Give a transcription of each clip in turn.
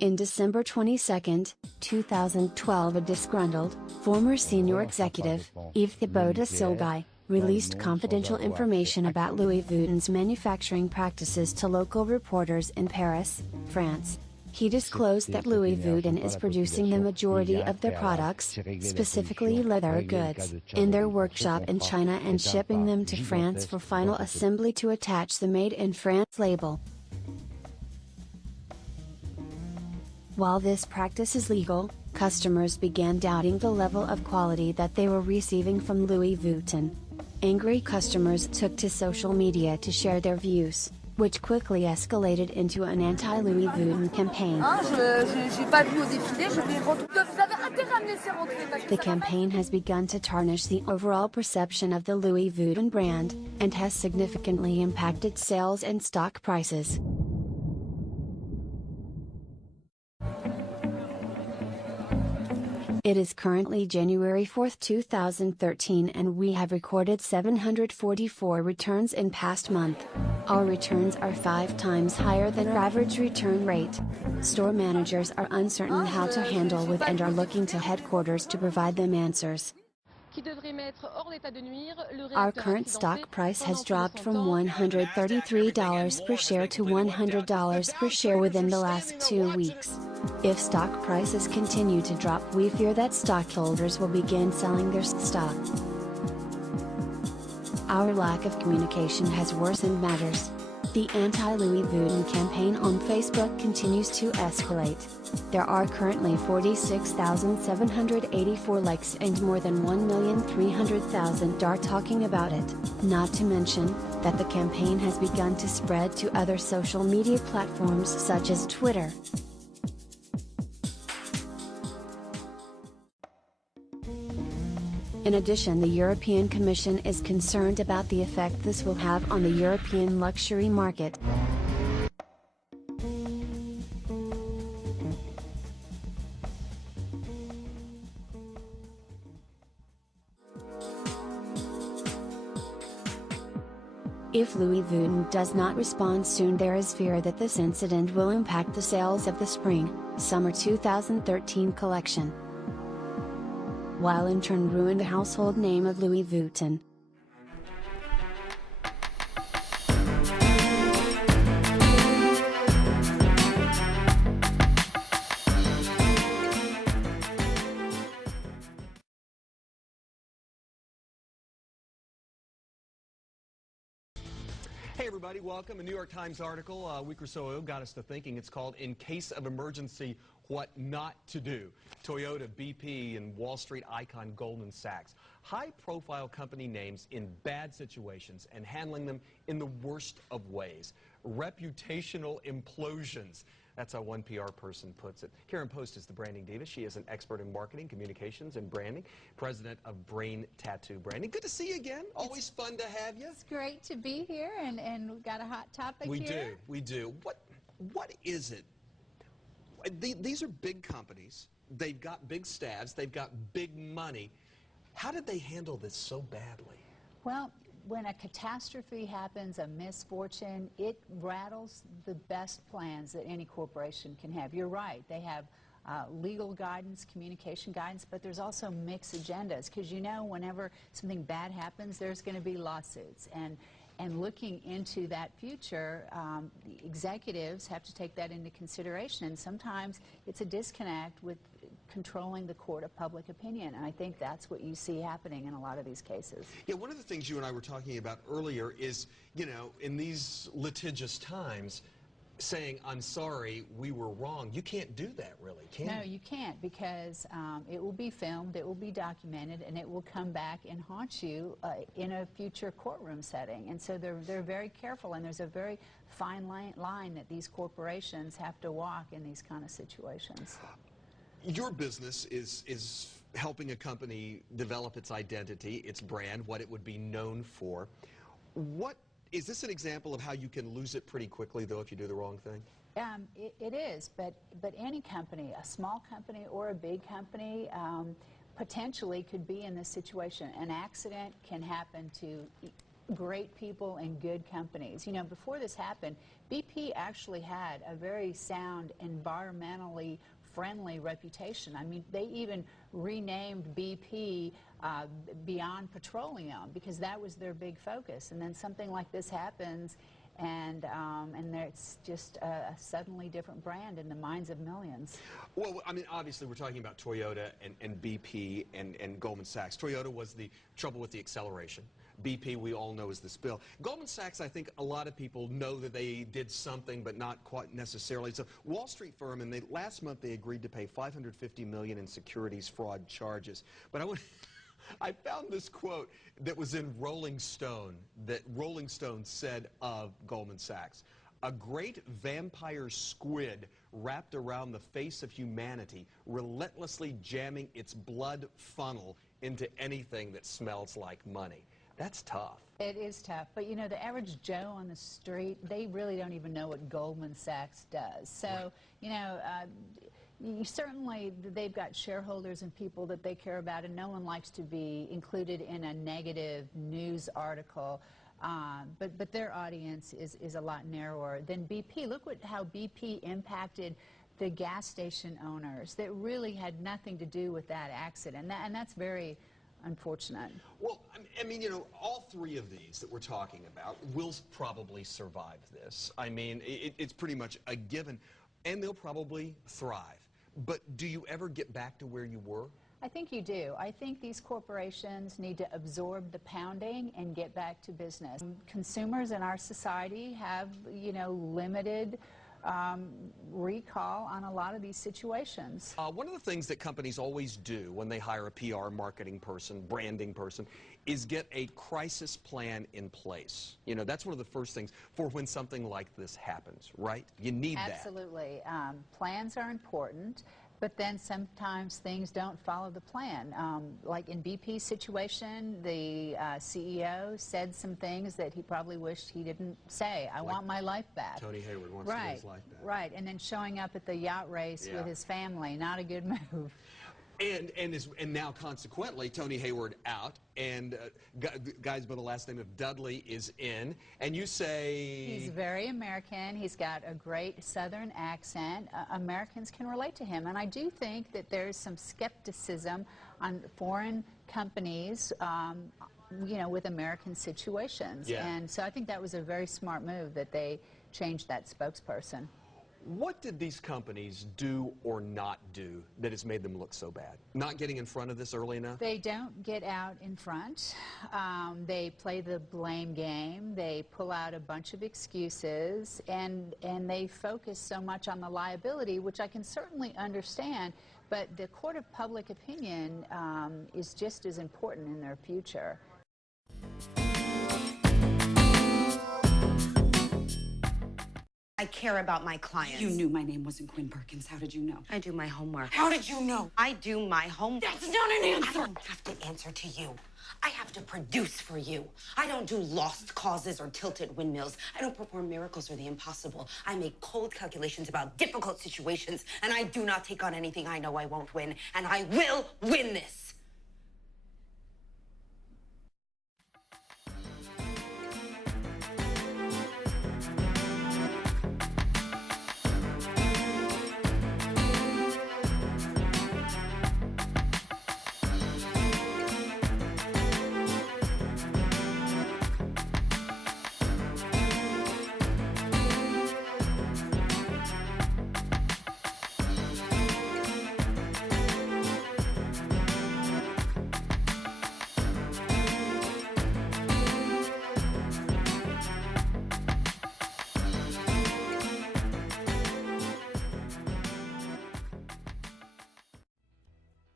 In December 22, 2012, a disgruntled, former senior executive, Yves Thibault-Silguy, released confidential information about Louis Vuitton's manufacturing practices to local reporters in Paris, France. He disclosed that Louis Vuitton is producing the majority of their products, specifically leather goods, in their workshop in China and shipping them to France for final assembly to attach the Made in France label. While this practice is legal, customers began doubting the level of quality that they were receiving from Louis Vuitton. Angry customers took to social media to share their views, which quickly escalated into an anti-Louis Vuitton campaign. The campaign has begun to tarnish the overall perception of the Louis Vuitton brand, and has significantly impacted sales and stock prices. It is currently January 4, 2013, and we have recorded 744 returns in past month. Our returns are 5 times higher than our average return rate. Store managers are uncertain how to handle with and are looking to headquarters to provide them answers. Our current stock price has dropped from $133 per share to $100 per share within the last 2 weeks. If stock prices continue to drop, we fear that stockholders will begin selling their stock. Our lack of communication has worsened matters. The anti-Louis Vuitton campaign on Facebook continues to escalate. There are currently 46,784 likes and more than 1,300,000 are talking about it, not to mention that the campaign has begun to spread to other social media platforms such as Twitter. In addition, the European Commission is concerned about the effect this will have on the European luxury market. If Louis Vuitton does not respond soon, there is fear that this incident will impact the sales of the Spring/Summer 2013 collection, while in turn ruin the household name of Louis Vuitton. Hey everybody, welcome. A New York Times article a week or so ago got us to thinking. It's called "In Case of Emergency, What Not to Do." Toyota, BP, and Wall Street icon Goldman Sachs. High-profile company names in bad situations and handling them in the worst of ways. Reputational implosions. That's how one PR person puts it. Karen Post is the branding diva. She is an expert in marketing, communications, and branding, president of Brain Tattoo Branding. Good to see you again. Always fun to have you. It's great to be here, and we've got a hot topic here. We do. What is it? These are big companies. They've got big staffs. They've got big money. How did they handle this so badly? Well, when a catastrophe happens, a misfortune, it rattles the best plans that any corporation can have. You're right. They have legal guidance, communication guidance, but there's also mixed agendas, because you know whenever something bad happens, there's going to be lawsuits. And looking into that future, the executives have to take that into consideration. And sometimes it's a disconnect with controlling the court of public opinion. And I think that's what you see happening in a lot of these cases. Yeah, one of the things you and I were talking about earlier is, you know, in these litigious times, saying, I'm sorry, we were wrong. You can't do that, really, can you? No, you can't, because it will be filmed, it will be documented, and it will come back and haunt you in a future courtroom setting. And so they're very careful, and there's a very fine line that these corporations have to walk in these kind of situations. Your business is helping a company develop its identity, its brand, what it would be known for. Is this an example of how you can lose it pretty quickly, though, if you do the wrong thing? It is, but any company, a small company or a big company, potentially could be in this situation. An accident can happen to great people and good companies. You know, before this happened, BP actually had a very sound, environmentally friendly reputation. I mean, they even renamed BP Beyond Petroleum because that was their big focus. And then something like this happens, and it's just a suddenly different brand in the minds of millions. Well, I mean, obviously, we're talking about Toyota and BP and Goldman Sachs. Toyota was the trouble with the acceleration. BP, we all know, is the spill. Goldman Sachs, I think a lot of people know that they did something, but not quite necessarily. It's a Wall Street firm, and last month they agreed to pay $550 million in securities fraud charges. But I found this quote that was in Rolling Stone, that Rolling Stone said of Goldman Sachs: "A great vampire squid wrapped around the face of humanity, relentlessly jamming its blood funnel into anything that smells like money." That's tough. It is tough, but you know, the average Joe on the street, they really don't even know what Goldman Sachs does. So, right. You know, certainly they've got shareholders and people that they care about, and no one likes to be included in a negative news article. But their audience is a lot narrower than BP. Look how BP impacted the gas station owners that really had nothing to do with that accident, and that's very unfortunate. Well, I mean, you know, all three of these that we're talking about will probably survive this. I mean, it's pretty much a given, and they'll probably thrive. But do you ever get back to where you were? I think you do. I think these corporations need to absorb the pounding and get back to business. Consumers in our society have, you know, limited recall on a lot of these situations. One of the things that companies always do when they hire a PR marketing person, branding person, is get a crisis plan in place. You know, that's one of the first things for when something like this happens, right? You need that. Absolutely. Plans are important, but then sometimes things don't follow the plan. Like in BP's situation, the CEO said some things that he probably wished he didn't say. I want my life back. Tony Hayward wants to get his life back. Right, and then showing up at the yacht race with his family, not a good move. And now, consequently, Tony Hayward out, and guys by the last name of Dudley is in, and you say... He's very American. He's got a great Southern accent. Americans can relate to him, and I do think that there's some skepticism on foreign companies, you know, with American situations. Yeah. And so I think that was a very smart move that they changed that spokesperson. What did these companies do or not do that has made them look so bad? Not getting in front of this early enough? They don't get out in front. They play the blame game. They pull out a bunch of excuses, and they focus so much on the liability, which I can certainly understand, but the court of public opinion is just as important in their future. I care about my clients. You knew my name wasn't Quinn Perkins. How did you know? I do my homework. How did you know? I do my homework. That's not an answer. I don't have to answer to you. I have to produce for you. I don't do lost causes or tilted windmills. I don't perform miracles or the impossible. I make cold calculations about difficult situations, and I do not take on anything I know I won't win, and I will win this.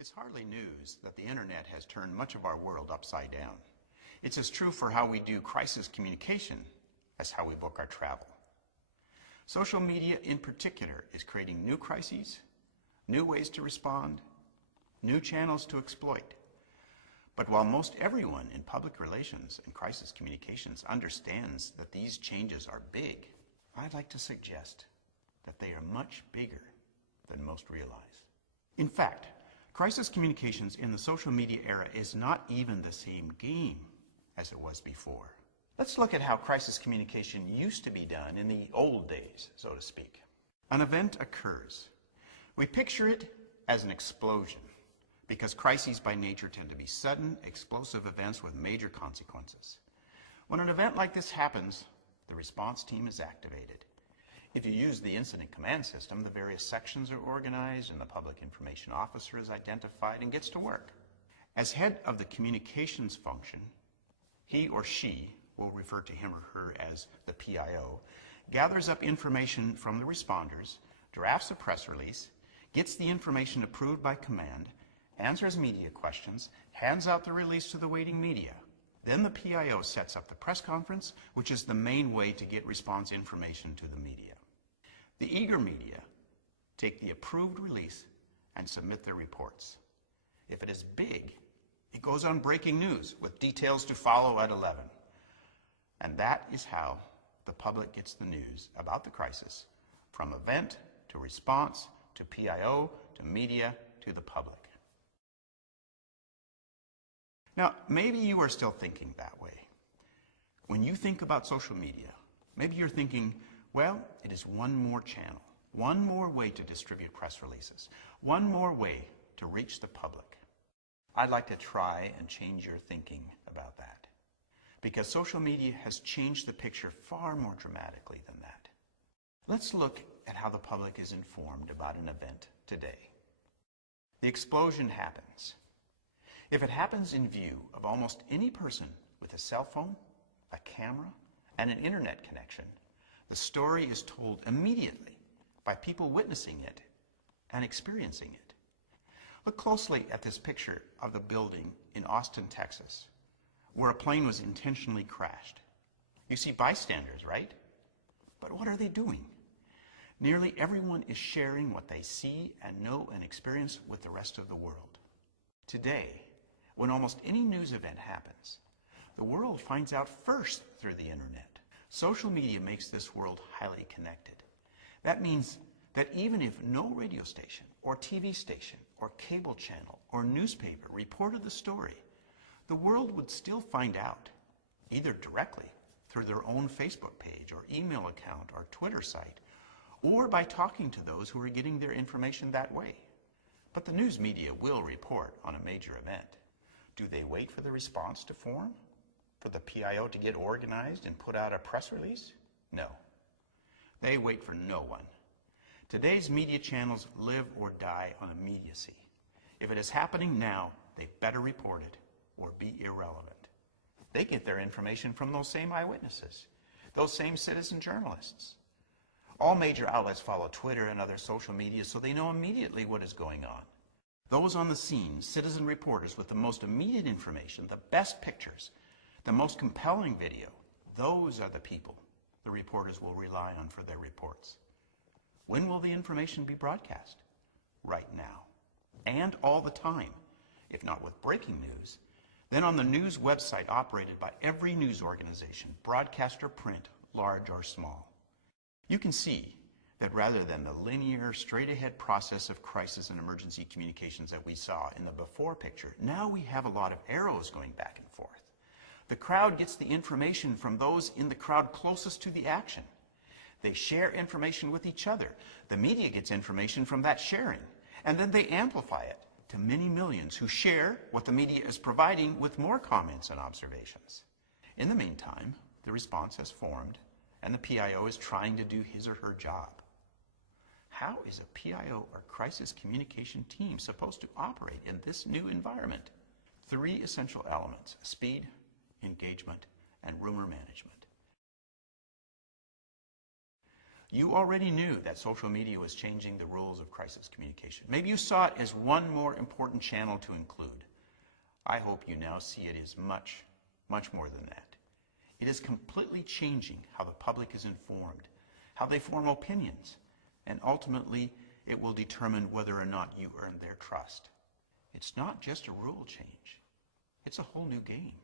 It's hardly news that the internet has turned much of our world upside down. It's as true for how we do crisis communication as how we book our travel. Social media in particular is creating new crises, new ways to respond, new channels to exploit. But while most everyone in public relations and crisis communications understands that these changes are big, I'd like to suggest that they are much bigger than most realize. In fact, crisis communications in the social media era is not even the same game as it was before. Let's look at how crisis communication used to be done in the old days, so to speak. An event occurs. We picture it as an explosion, because crises by nature tend to be sudden, explosive events with major consequences. When an event like this happens, the response team is activated. If you use the incident command system, the various sections are organized and the public information officer is identified and gets to work. As head of the communications function, he or she, we'll refer to him or her as the PIO, gathers up information from the responders, drafts a press release, gets the information approved by command, answers media questions, hands out the release to the waiting media. Then the PIO sets up the press conference, which is the main way to get response information to the media. The eager media take the approved release and submit their reports. If it is big, it goes on breaking news with details to follow at 11. And that is how the public gets the news about the crisis, from event to response to PIO to media to the public. Now, maybe you are still thinking that way. When you think about social media, maybe you're thinking, well, it is one more channel, one more way to distribute press releases, one more way to reach the public. I'd like to try and change your thinking about that, because social media has changed the picture far more dramatically than that. Let's look at how the public is informed about an event today. The explosion happens. If it happens in view of almost any person with a cell phone, a camera, and an internet connection, the story is told immediately by people witnessing it and experiencing it. Look closely at this picture of the building in Austin, Texas, where a plane was intentionally crashed. You see bystanders, right? But what are they doing? Nearly everyone is sharing what they see and know and experience with the rest of the world. Today, when almost any news event happens, the world finds out first through the internet. Social media makes this world highly connected. That means that even if no radio station or TV station or cable channel or newspaper reported the story, the world would still find out, either directly through their own Facebook page or email account or Twitter site, or by talking to those who are getting their information that way. But the news media will report on a major event. Do they wait for the response to form? For the PIO to get organized and put out a press release? No. They wait for no one. Today's media channels live or die on immediacy. If it is happening now, they better report it or be irrelevant. They get their information from those same eyewitnesses, those same citizen journalists. All major outlets follow Twitter and other social media, so they know immediately what is going on. Those on the scene, citizen reporters with the most immediate information, the best pictures, the most compelling video, those are the people the reporters will rely on for their reports. When will the information be broadcast? Right now. And all the time. If not with breaking news, then on the news website operated by every news organization, broadcast or print, large or small. You can see that rather than the linear, straight-ahead process of crisis and emergency communications that we saw in the before picture, now we have a lot of arrows going back and forth. The crowd gets the information from those in the crowd closest to the action. They share information with each other. The media gets information from that sharing, and then they amplify it to many millions who share what the media is providing with more comments and observations. In the meantime, the response has formed, and the PIO is trying to do his or her job. How is a PIO or crisis communication team supposed to operate in this new environment? 3 essential elements: speed, engagement, and rumor management. You already knew that social media was changing the rules of crisis communication. Maybe you saw it as one more important channel to include. I hope you now see it as much, much more than that. It is completely changing how the public is informed, how they form opinions, and ultimately it will determine whether or not you earn their trust. It's not just a rule change. It's a whole new game.